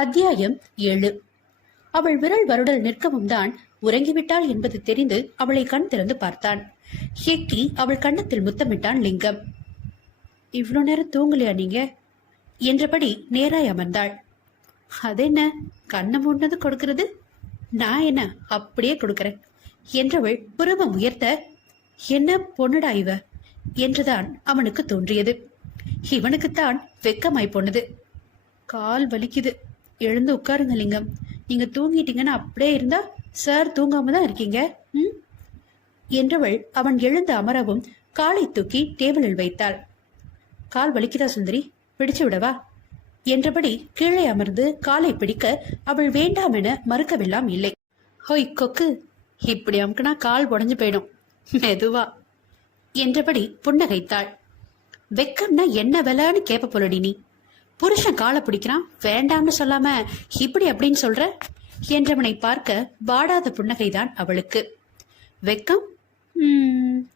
அத்தியாயம் ஏழு. அவள் விரல் வருடல் நிற்கவும் தான் உறங்கிவிட்டாள் என்பது தெரிந்து அவளை கண் திறந்து பார்த்தான். எட்டி அவள் கன்னத்தில் முத்தமிட்டான் லிங்கம். இவ்வளோ நேரம் தூங்கலையா நீங்க? என்றபடி நேராய் அமர்ந்தாள். அதென்ன? கண்ணை மூடினது கொடுக்கிறது? நான் என்ன? அப்படியே கொடுக்கறேன். என்றவள் புருவம் உயர்த்த என்ன பொண்ணுடா இவ? என்றுதான் அவனுக்கு தோன்றியது. இவனுக்குத்தான் வெக்கமாய் போனது. கால் வலிக்குது. எழுந்து உட்காருங்க லிங்கம். நீங்க தூங்கிட்டீங்கன்னு அப்படியே இருந்தா சார் தூங்காம தான் இருக்கீங்க. ம்? என்றவள் அவன் எழுந்து அமரவும் காலை தூக்கி டேபிளில் வைத்தாள். கால் வலிக்குதா சுந்தரி? பிடிச்சு விடவா? என்றபடி கீழே அமர்ந்து காலை பிடிக்க அவள் வேண்டாம் என மறுக்கவெல்லாம் இல்லை. ஹோய் கொக்கு. இப்படி அமுக்குனா கால் உடஞ்சு போயிடும். மெதுவா. என்றபடி புன்னகைத்தாள். வெக்கம்னா என்ன விலைன்னு கேப்ப போலடி நீ. புருஷன் காலை பிடிக்கிறான். வேண்டாம்னு சொல்லாம இப்படி அப்படின்னு சொல்ற? என்றவனை பார்க்க வாடாத புன்னகைதான் அவளுக்கு. வெக்கம்?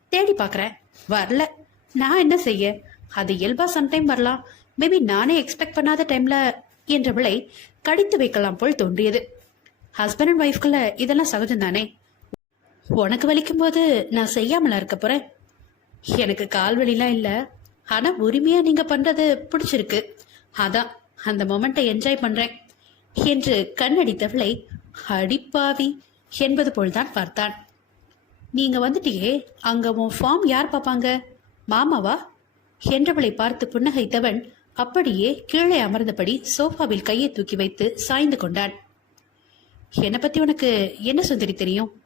தேடி பார்க்குறேன். வரல. நான் என்ன செய்ய? அது இயல்பா சம்டைம் வரலாம். மேபி நானே எக்ஸ்பெக்ட் பண்ணாத டைம்ல என்றவளை கடித்து வைக்கலாம் போல் தோன்றியது. ஹஸ்பண்ட் அண்ட் ஒய்ஃப்குள்ள இதெல்லாம் சகஜம் தானே? உனக்கு வலிக்கும் போது நான் செய்யாமலா இருக்க போறேன்? எனக்கு கால் வலிலாம் இல்ல. ஆனா உரிமையா நீங்க பண்றது பிடிச்சிருக்கு. அதான் அந்த மொமெண்ட்டை என்ஜாய் பண்றேன் என்று கண்ணடித்தவளை அடிப்பாவி என்பது போல்தான் பார்த்தான். நீங்க வந்துட்டியே அங்க உன் ஃபார்ம் யார் பார்ப்பாங்க? மாமாவா? என்றவளை பார்த்து புன்னகைத்தவன் அப்படியே கீழே அமர்ந்தபடி சோஃபாவில் கையை தூக்கி வைத்து சாய்ந்து கொண்டான். என்னை பத்தி உனக்கு என்ன சுந்தரி தெரியும்?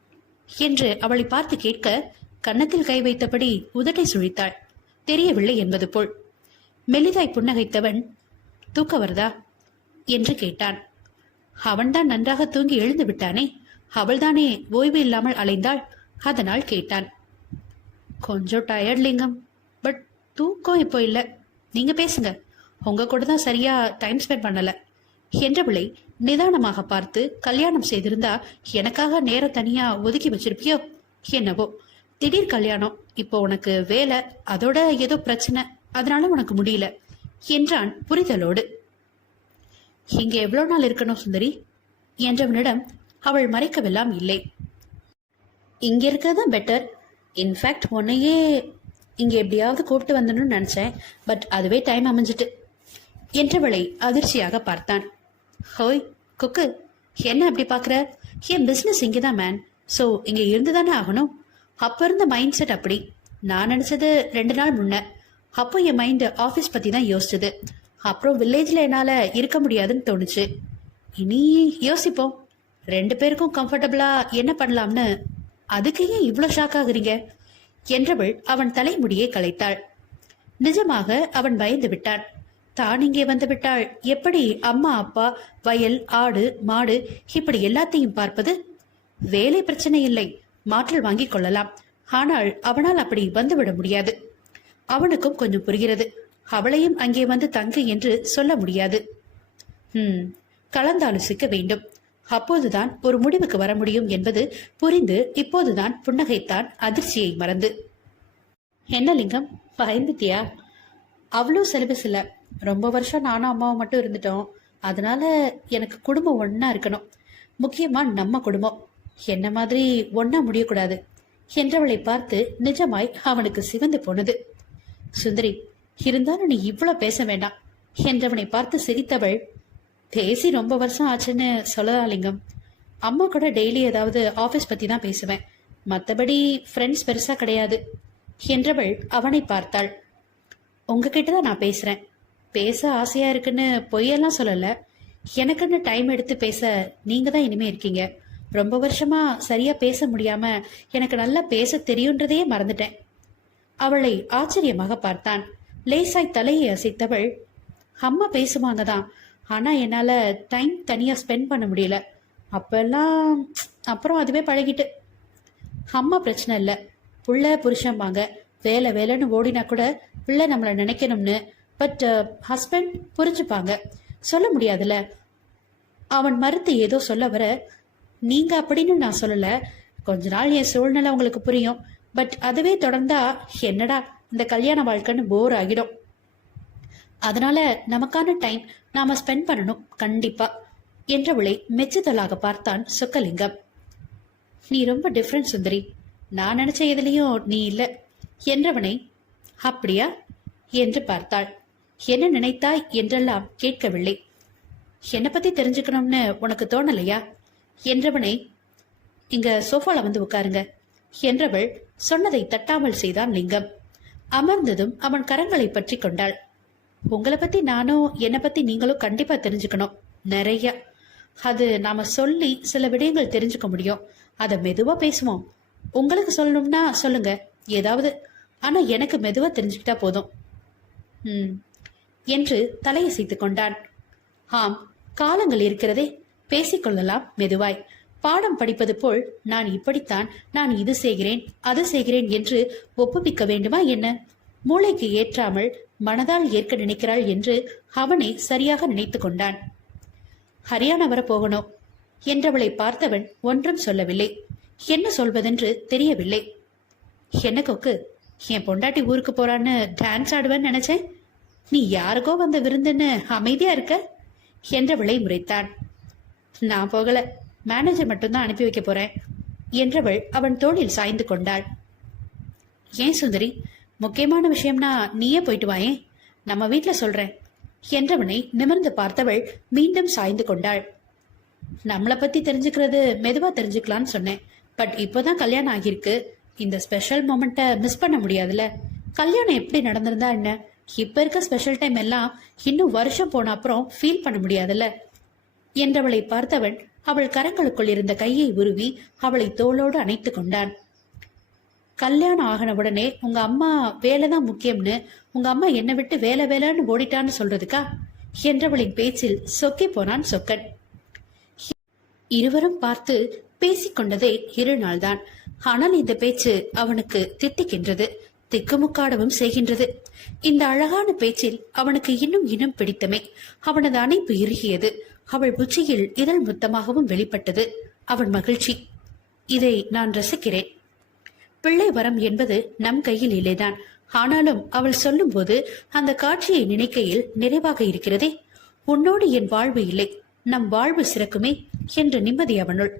என்று அவளை பார்த்து கேட்க கன்னத்தில் கை வைத்தபடி உதட்டை சுழித்தாள். தெரியவில்லை என்பது போல். மெல்லிதாய் புன்னகைத்தவன் தூக்க வருதா? என்று கேட்டான். அவன்தான் நன்றாக தூங்கி எழுந்து விட்டானே அவள்தானே ஓய்வு இல்லாமல் அலைந்தாள் அதனால் கேட்டான். கொஞ்சம் டயர்ட் லிங்கம் பட் தூக்கம் இப்போ இல்லை. நீங்க பேசுங்க. உங்க கூட தான் சரியா டைம் ஸ்பெண்ட் பண்ணல. என்றவளை நிதானமாக பார்த்து கல்யாணம் செய்திருந்தா எனக்காக நேரம் தனியா ஒதுக்கி வச்சிருப்பியோ என்னவோ. திடீர் கல்யாணம் இப்போ உனக்கு வேலை அதோட ஏதோ பிரச்சனை அதனால உனக்கு முடியல. என்றான் புரிதலோடு. இங்கே எவ்வளவு நாள் இருக்கணும் சுந்தரி? என்றவனிடம் அவள் மறைக்கவெல்லாம் இல்லை. இங்க இருக்கிறது பெட்டர் இன்ஃபேக்ட் உன்னையே இங்க எப்படியாவது கூப்பிட்டு வந்தணும்னு நினைச்சேன். பட் அதுவே டைம் அமைஞ்சிட்டு. என்றவளை அதிர்ச்சியாக பார்த்தான். ஹோய் குக்கு என்ன அப்படி பார்க்குற? என் பிஸ்னஸ் இங்கே தான் மேன் ஸோ இங்கே இருந்து தானே ஆகணும்? அப்போ இருந்த மைண்ட் செட் அப்படி. நான் நினச்சது ரெண்டு நாள் முன்ன. அப்போ என் மைண்டு ஆஃபீஸ் பற்றி தான் யோசிச்சது. அப்புறம் வில்லேஜில் என்னால் இருக்க முடியாதுன்னு தோணுச்சு. இனி யோசிப்போம். ரெண்டு பேருக்கும் கம்ஃபர்டபுளாக என்ன பண்ணலாம்னு. அதுக்கு ஏன் இவ்வளோ ஷாக் ஆகுறீங்க? என்றவள் அவன் தலைமுடியை கலைத்தாள். நிஜமாக அவன் பயந்து விட்டான். தான் இங்கே வந்து விட்டாள். எப்படி அம்மா அப்பா வயல் ஆடு மாடு இப்படி எல்லாத்தையும் பார்ப்பது? வேலை பிரச்சனை இல்லை. மாற்றல் வாங்கிக் கொள்ளலாம். ஆனால் அவனால் அப்படி வந்துவிட முடியாது. அவனுக்கும் கொஞ்சம் புரிகிறது. அவளையும் அங்கே வந்து தங்கு என்று சொல்ல முடியாது. ம் கலந்தாலோசிக்க வேண்டும். அப்போதுதான் ஒரு முடிவுக்கு வர முடியும் என்பது புரிந்து இப்போதுதான் புன்னகைத்தான் அதிர்ச்சியை மறந்து. என்ன லிங்கம் பயந்துட்டியா? அவ்வளோ சிலபஸ் இல்லை ரொம்ப வருஷம் நானும் அம்மாவும் மட்டும் இருந்துட்டோம். அதனால எனக்கு குடும்பம் ஒன்றா இருக்கணும். முக்கியமாக நம்ம குடும்பம். என்ன மாதிரி ஒன்றா முடியக்கூடாது என்றவளை பார்த்து நிஜமாய் அவனுக்கு சிவந்து போனது. சுந்தரி இருந்தாலும் நீ இவ்வளோ பேச வேண்டாம் என்றவனை பார்த்து சிரித்தவள். பேசி ரொம்ப வருஷம் ஆச்சுன்னு சொல்லலாம் லிங்கம். அம்மா கூட டெய்லி ஏதாவது ஆஃபீஸ் பற்றி தான் பேசுவேன். மற்றபடி ஃப்ரெண்ட்ஸ் பெருசாக கிடையாது என்றவள் அவனை பார்த்தாள். உங்ககிட்ட தான் நான் பேசுறேன். பேச ஆசையா இருக்குன்னு பொய்யெல்லாம் சொல்லல. எனக்குன்னு டைம் எடுத்து பேச நீங்க தான் இனிமே இருக்கீங்க. ரொம்ப வருஷமா சரியா பேச முடியாம எனக்கு நல்லா பேச தெரியுன்றதையே மறந்துட்டேன். அவளை ஆச்சரியமாக பார்த்தான். லேசாய் தலையை அசைத்தவள் அம்மா பேசுவாங்க தான் ஆனா என்னால டைம் தனியா ஸ்பெண்ட் பண்ண முடியல. அப்பெல்லாம் அப்புறம் அதுவே பழகிட்டு. அம்மா பிரச்சனை இல்லை. புள்ள புருஷம்பாங்க வேலை வேலைன்னு ஓடினா கூட பிள்ளை நம்மளை நினைக்கணும்னு பட் ஹஸ்பண்ட் புரிஞ்சுப்பாங்க. சொல்ல முடியாதுல்ல? அவன் மறுத்து ஏதோ சொல்ல வர நீங்க அப்படின்னு நான் சொல்லல. கொஞ்ச நாள் என் சூழ்நிலை உங்களுக்கு புரியும். பட் அதுவே தொடர்ந்தா என்னடா இந்த கல்யாண வாழ்க்கைன்னு போர் ஆகிடும். அதனால நமக்கான டைம் நாம ஸ்பெண்ட் பண்ணணும் கண்டிப்பா என்றவளை மெச்சுதலாக பார்த்தான் சொக்கலிங்கம். நீ ரொம்ப டிஃப்ரெண்ட் சுந்தரி. நான் நினைச்ச எதுலேயும் நீ இல்ல என்றவனை அப்படியா? என்று பார்த்தாள். என்ன நினைத்தாய்? என்றெல்லாம் கேட்கவில்லை. என்னை பத்தி தெரிஞ்சுக்கணும்னு உனக்கு தோணலையா? என்றவனை இங்க சோஃபால வந்து உட்காருங்க. என்றவள் சொன்னதை தட்டாமல் செய்தான் லிங்கம். அமர்ந்ததும் அவன் கரங்களை பற்றி கொண்டாள். உங்களை பத்தி நானும் என்னை பத்தி நீங்களும் கண்டிப்பா தெரிஞ்சுக்கணும். நிறைய. அது நாம சொல்லி சில விடயங்கள் தெரிஞ்சுக்க முடியும். அதை மெதுவா பேசுவோம். உங்களுக்கு சொல்லணும்னா சொல்லுங்க. ஏதாவது. ஆனா எனக்கு மெதுவா தெரிஞ்சுக்கிட்டா போதும். ம் என்று தலையசைத்து கொண்டான். ஆம் காலங்கள் இருக்கிறதே. பேசிக்கொள்ளலாம் மெதுவாய். பாடம் படிப்பது போல் நான் இப்படித்தான் நான் இது செய்கிறேன் அது செய்கிறேன் என்று ஒப்புவிக்க வேண்டுமா என்ன? மூளைக்கு ஏற்றாமல் மனதால் ஏற்க நினைக்கிறாள் என்று அவனே சரியாக நினைத்து கொண்டான். ஹரியானா வர போகணும் என்றவளை பார்த்தவன் ஒன்றும் சொல்லவில்லை. என்ன சொல்வதென்று தெரியவில்லை. என்ன கொக்கு என் பொண்டாட்டி ஊருக்கு போறான்னு டான்ஸ் ஆடுவேன்னு நினைச்சேன்? நீ யாருக்கோ வந்த விருந்துன்னு அமைதியா இருக்க? என்றவளை முறைத்தான். நான் போகல. மேனேஜர் மட்டும்தான் அனுப்பி வைக்க போறேன் என்றவள் அவன் தோளில் சாய்ந்து கொண்டாள். ஏன் சுந்தரி முக்கியமான விஷயம்னா நீயே போயிட்டு வாயே நம்ம வீட்டில் சொல்றேன் என்றவனை நிமிர்ந்து பார்த்தவள் மீண்டும் சாய்ந்து கொண்டாள். நம்மளை பத்தி தெரிஞ்சுக்கிறது மெதுவா தெரிஞ்சுக்கலான்னு சொன்னேன் பட் இப்போதான் கல்யாணம் ஆகியிருக்கு. இந்த ஸ்பெஷல் மூமெண்ட்டை மிஸ் பண்ண முடியாதுல்ல? கல்யாணம் எப்படி நடந்திருந்தா என்ன? இப்ப இருக்க ஸ்பெஷல் டைம் எல்லாம் இன்னும் வருஷம் போன அப்புறம் ஃபீல் பண்ண முடியாதுல்ல? என்றவளை பார்த்தவன் அவள் கரங்களுக்குள் இருந்த கையை உருவி அவளை தோளோடு அணைத்து கொண்டான். கல்யாணம் ஆகின உடனே உங்க அம்மா வேலை தான் முக்கியம்னு உங்க அம்மா என்னை விட்டு வேலை வேலைன்னு ஓடிட்டான்னு சொல்றதுக்கா? என்றவளின் பேச்சில் சொக்கி போனான் சொக்கன். இருவரும் பார்த்து பேசிக்கொண்டதே இரு நாள்தான். ஆனால் இந்த பேச்சு அவனுக்கு திட்டிக்கின்றது திக்குமுக்காடவும் செய்கின்றது. இந்த அழகான பேச்சில் அவனுக்கு இன்னும் இன்னும் பிடித்தமே. அவனது அணைப்பு இறுகியது. அவள் உச்சியில் இதழ் முத்தமாகவும் வெளிப்பட்டது. அவன் மகிழ்ச்சி. இதை நான் ரசிக்கிறேன். பிள்ளை வரம் என்பது நம் கையில் இல்லைதான் ஆனாலும் அவள் சொல்லும்போது அந்த காட்சியை நினைக்கையில் நிறைவாக இருக்கிறதே. உன்னோடு என் வாழ்வு இல்லை. நம் வாழ்வு சிறக்குமே என்ற நிம்மதி அவனுள்.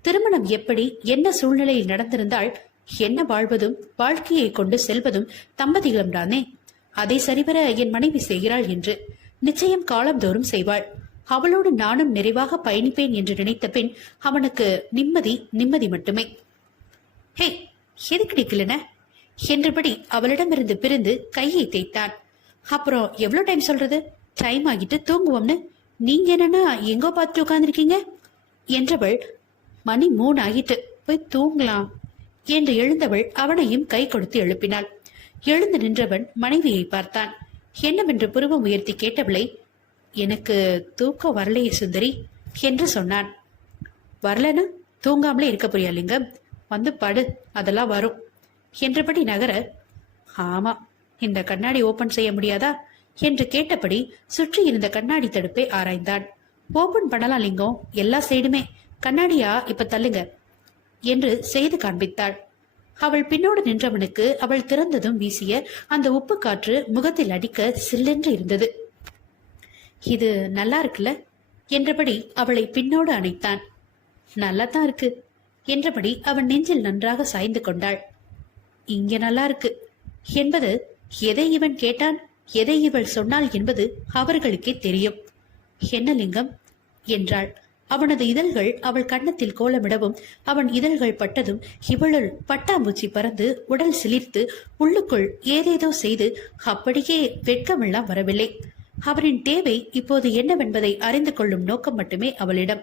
திருமணம் எப்படி என்ன சூழ்நிலையில் நடந்திருந்தால் என்ன வாழ்வதும் வாழ்க்கையை கொண்டு செல்வதும் தம்பதிகளும் அதை சரிவர என் மனைவி செய்கிறாள் என்று நிச்சயம் காலந்தோறும் செய்வாள். அவளோடு நானும் நிறைவாக பயணிப்பேன் என்று நினைத்த பின் அவனுக்கு நிம்மதி நிம்மதி மட்டுமே. ஹே எது கிடைக்கலன என்றபடி அவளிடமிருந்து பிரிந்து கையை தேய்த்தான். அப்புறம் எவ்வளவு டைம் சொல்றது? டைம் ஆகிட்டு தூங்குவோம்னு. நீங்க என்னன்னா எங்கோ பார்த்து உட்கார்ந்துருக்கீங்க? என்றவள் மணி மூணு ஆகிட்டு போய் தூங்கலாம். என்று எழுந்தவள் அவனையும் கை கொடுத்து எழுப்பினாள். எழுந்து நின்றவன் மனைவியை பார்த்தான். என்னவென்று புருவம் உயர்த்தி கேட்டவளை எனக்கு தூக்கம் வரலையே சுந்தரி என்று சொன்னான். வரலனா? தூங்காமலே இருக்க போறியா லிங்கம்? வந்து படு அதெல்லாம் வரும் என்றபடி நகர ஆமா இந்த கண்ணாடி ஓபன் செய்ய முடியாதா? என்று கேட்டபடி சுற்றி இருந்த கண்ணாடி தடுப்பை ஆராய்ந்தான். ஓபன் பண்ணலாம் லிங்கம் எல்லா சைடுமே. கண்ணாடியா? இப்ப தள்ளுங்க என்று செய்து காண்பித்தாள். அவள் பின்னோடு நின்றவனுக்கு அவள் திறந்ததும் வீசிய அந்த உப்பு காற்று முகத்தில் அடிக்க சில்லென்று இருந்தது. இது நல்லா இருக்குல்ல? என்றபடி அவளை பின்னோடு அணைத்தான். நல்லா தான் இருக்கு என்றபடி அவன் நெஞ்சில் நன்றாக சாய்ந்து கொண்டாள். இங்க நல்லா இருக்கு என்பது எதை இவன் கேட்டான் எதை இவள் சொன்னாள் என்பது அவர்களுக்கே தெரியும். என்ன லிங்கம்? என்றாள். அவனது இதழ்கள் அவள் கன்னத்தில் கோலமிடவும் அவன் இதழ்கள் பட்டதும் இவளுள் பட்டாம்பூச்சி பறந்து உடல் சிலிர்த்து உள்ளுக்குள் ஏதேதோ செய்து அப்படியே வெட்கமெல்லாம் வரவில்லை. அவரின் தேவை இப்போது என்னவென்பதை அறிந்து கொள்ளும் நோக்கம் மட்டுமே அவளிடம்.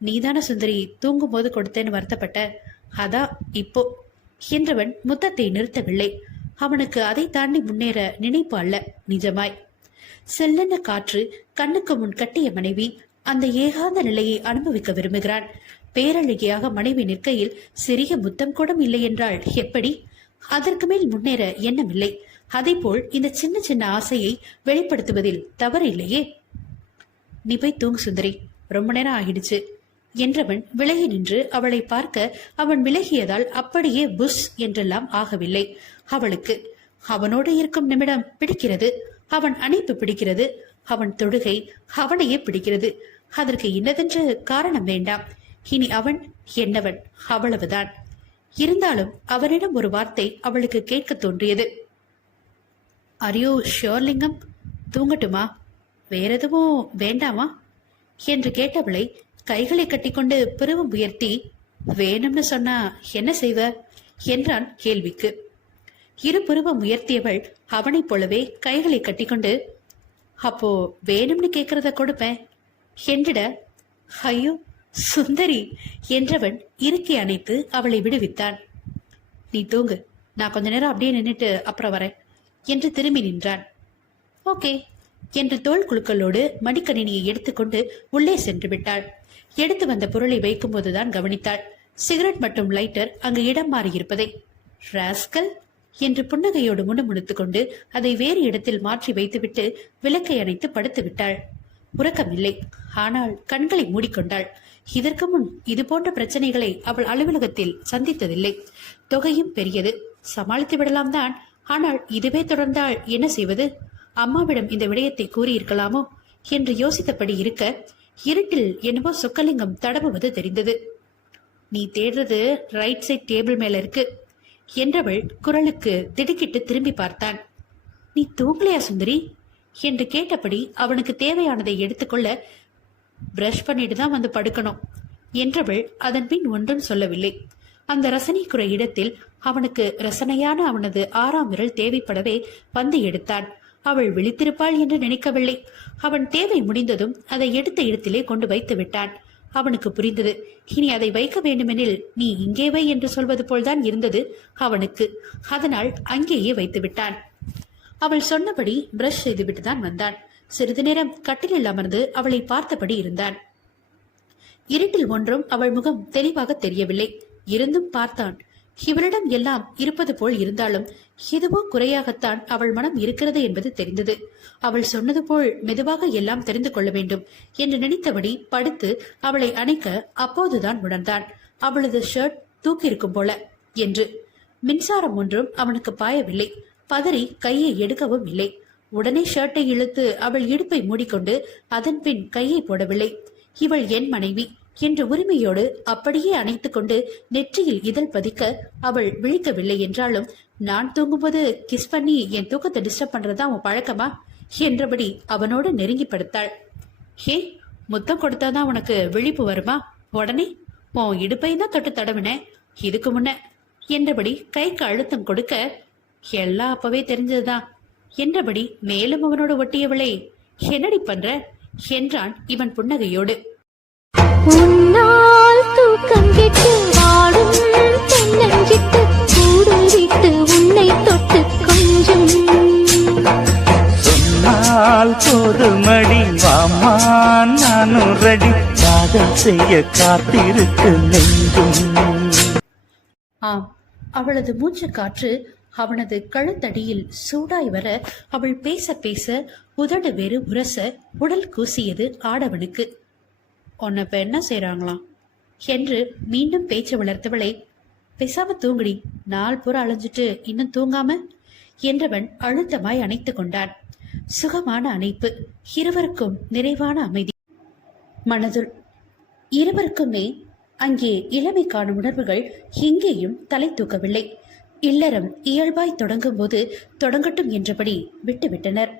நீதான சுந்தரி தூங்கும் போது கொடுத்தேன்னு வருத்தப்பட்ட அதான் இப்போ என்றவன் முத்தத்தை நிறுத்தவில்லை. அவனுக்கு அதை தாண்டி முன்னேற நினைப்பு அல்ல நிஜமாய். செல்லென்ன காற்று கண்ணுக்கு முன் கட்டிய மனைவி அந்த ஏகாந்த நிலையை அனுபவிக்க விரும்புகிறான். பேரழகியாக மனைவி நிற்கையில் சிறிய முத்தம் கூட இல்லை என்றால் எப்படி? அதற்கு மேல் முன்னேற எண்ணமில்லை. அதேபோல் இந்த சின்ன சின்ன ஆசையை வெளிப்படுத்துவதில் தவறு இல்லையே நீ போய் தூங்கு சுந்தரி ரொம்ப நேரம் ஆகிடுச்சு. என்றவன் விலகி நின்று அவளை பார்க்க அவன் விலகியதால் அப்படியே புஷ் என்றெல்லாம் ஆகவில்லை. அவளுக்கு அவனோடு இருக்கும் நிமிடம் பிடிக்கிறது அவன் அணைப்பு பிடிக்கிறது அவன் தொடுகை அவனையே பிடிக்கிறது அதற்கு இன்னதென்று காரணம் வேண்டாம். இனி அவன் என்னவன்? அவ்வளவுதான். இருந்தாலும் அவனிடம் ஒரு வார்த்தை அவளுக்கு கேட்க தோன்றியது. அரியோ ஷியோர்லிங்கம் தூங்கட்டுமா? வேற எதுவும் வேண்டாமா? என்று கேட்டவளை கைகளை கட்டிக்கொண்டு பிறவும் உயர்த்தி வேணும்னு சொன்னா என்ன செய்வ? என்றான் கேள்விக்கு. இரு புருவம் உயர்த்தியவள் அவனைப் போலவே கைகளை கட்டிக்கொண்டு அப்போ வேணும்னு கேட்கறத கொடுப்பேன். என்றிட ஐயோ சுந்தரி! என்றவன் இறுக்கி அணைத்து அவளை விடுவித்தான். நீ தூங்கு. நான் கொஞ்ச நேரம் அப்படியே நின்னுட்டு அப்புறம் வரேன். என்று திரும்பி நின்றான். ஓகே என்று தோள் குழுக்களோடு மடிக்கணினியை எடுத்துக்கொண்டு உள்ளே சென்று விட்டாள். எடுத்து வந்த பொருளை வைக்கும்போதுதான் கவனித்தாள். சிகரெட் மற்றும் லைட்டர் அங்கு இடம் மாறியிருப்பதை. ராஸ்கல்? என்று புன்னகையோடு முணுமுணுத்துக் கொண்டு அதை வேறு இடத்தில் மாற்றி வைத்துவிட்டு விளக்கை அணைத்து படுத்து விட்டாள். உறக்கமில்லை. ஆனால் கண்களை மூடிக்கொண்டாள். இதற்கு முன் இது போன்ற பிரச்சனைகளை அவள் அலுவலகத்தில் சந்தித்ததில்லை. தொகையும் பெரியது. சமாளித்து விடலாம் தான் ஆனால் இதுவே தொடர்ந்தால் என்ன செய்வது? அம்மாவிடம் இந்த விடயத்தை கூறியிருக்கலாமோ? என்று யோசித்தபடி இருக்க இருட்டில் என்னவோ சொக்கலிங்கம் தடவுவது தெரிந்தது. நீ தேடுறது ரைட் சைட் டேபிள் மேல இருக்கு என்றவள் குரலுக்கு திடுக்கிட்டு திரும்பி பார்த்தான். நீ தூங்கலையா சுந்தரி? என்று கேட்டபடி அவனுக்கு தேவையானதை எடுத்துக்கொள்ள பிரஷ் பண்ணிட்டு தான் வந்து படுக்கணும் என்றவள் அதன் பின் ஒன்றும் சொல்லவில்லை. அந்த ரசனைக்குற இடத்தில் அவனுக்கு ரசனையான அவனது ஆறாம் விரல் தேவைப்படவே வந்து எடுத்தான். அவள் விழித்திருப்பாள் என்று நினைக்கவில்லை. அவன் தேவை முடிந்ததும் அதை எடுத்த இடத்திலே கொண்டு வைத்து விட்டான். அவனுக்கு புரிந்தது. இனி அதை வைக்க வேண்டுமெனில் நீ இங்கே வை என்று சொல்வது போல்தான் இருந்தது அவனுக்கு. அதனால் அங்கேயே வைத்து விட்டான். அவள் சொன்னபடி பிரஷ் செய்துவிட்டு தான் வந்தான். சிறிது நேரம் கட்டிலில் அமர்ந்து அவளை பார்த்தபடி இருந்தான். இருட்டில் ஒன்றும் அவள் முகம் தெளிவாக தெரியவில்லை. இருந்தும் பார்த்தான். இவளிடம் எல்லாம் இருப்பது போல் இருந்தாலும் எதுவோ குறையாகத்தான் அவள் மனம் இருக்கிறது என்பது தெரிந்தது. அவள் சொன்னது போல் மெதுவாக எல்லாம் தெரிந்து கொள்ள வேண்டும் என்று நினைத்தபடி படுத்து அவளை அணைக்க அப்போதுதான் உணர்ந்தான். அவளது ஷர்ட் தூக்கியிருக்கும் போல என்று. மின்சாரம் ஒன்றும் அவனுக்கு பாயவில்லை. பதறி கையை எடுக்கவும் இல்லை. உடனே ஷர்ட்டை இழுத்து அவள் இடுப்பை மூடிக்கொண்டு அதன் பின் கையை போடவில்லை. இவள் என் மனைவி. என்ற உரிமையோடு அப்படியே அணைத்துக் கொண்டு நெற்றியில் இதழ் பதிக்க அவள் விழிக்கவில்லை என்றாலும் நான் தூங்கும்போது கிஸ் பண்ணி என் தூக்கத்தை டிஸ்டர்ப் பண்றதா உன் பழக்கமா? என்றபடி அவனோடு நெருங்கி படுத்தாள். ஹே முத்தம் கொடுத்தாதான் உனக்கு விழிப்பு வருமா? உடனே உன் இடுப்பையும் தான் தொட்டு தடவினேன் இதுக்கு முன்ன என்றபடி கைக்கு அழுத்தம் கொடுக்க எல்லாம் அப்பவே தெரிஞ்சதுதான் என்றபடி மேலும் அவனோடு ஒட்டியவளை என்னடி பண்ற? என்றான் இவன் புன்னகையோடு. உன்னால் தூக்கம் கெட்டு வாடும் தென்னஞ்சிட்டு உன்னை தொட்டு கொஞ்சம். சொன்னால் போதுமடி வாமா நானும் ரெடி காதல் செய்ய காத்திருக்கு நெஞ்சும். ஆம் அவளது மூச்சு காற்று அவனது கழுத்தடியில் சூடாய் வர அவள் பேச பேச உதடு வேறு உரச உடல் கூசியது ஆடவனுக்கு. உன்னை இப்ப என்ன செய்கிறாங்களாம் என்று மீண்டும் பேச்சு வளர்த்தவளை பேசாம தூங்குடி நாள் பூரா அழிஞ்சிட்டு இன்னும் தூங்காம? என்றவன் அழுத்தமாய் அணைத்துக் கொண்டான். சுகமான அணைப்பு இருவருக்கும் நிறைவான அமைதி. மனதுள் இருவருக்குமே அங்கே இளமை காணும் உணர்வுகள் எங்கேயும் தலை தூக்கவில்லை. இல்லறம் இயல்பாய் தொடங்கும் போது தொடங்கட்டும் என்றபடி விட்டுவிட்டனர்.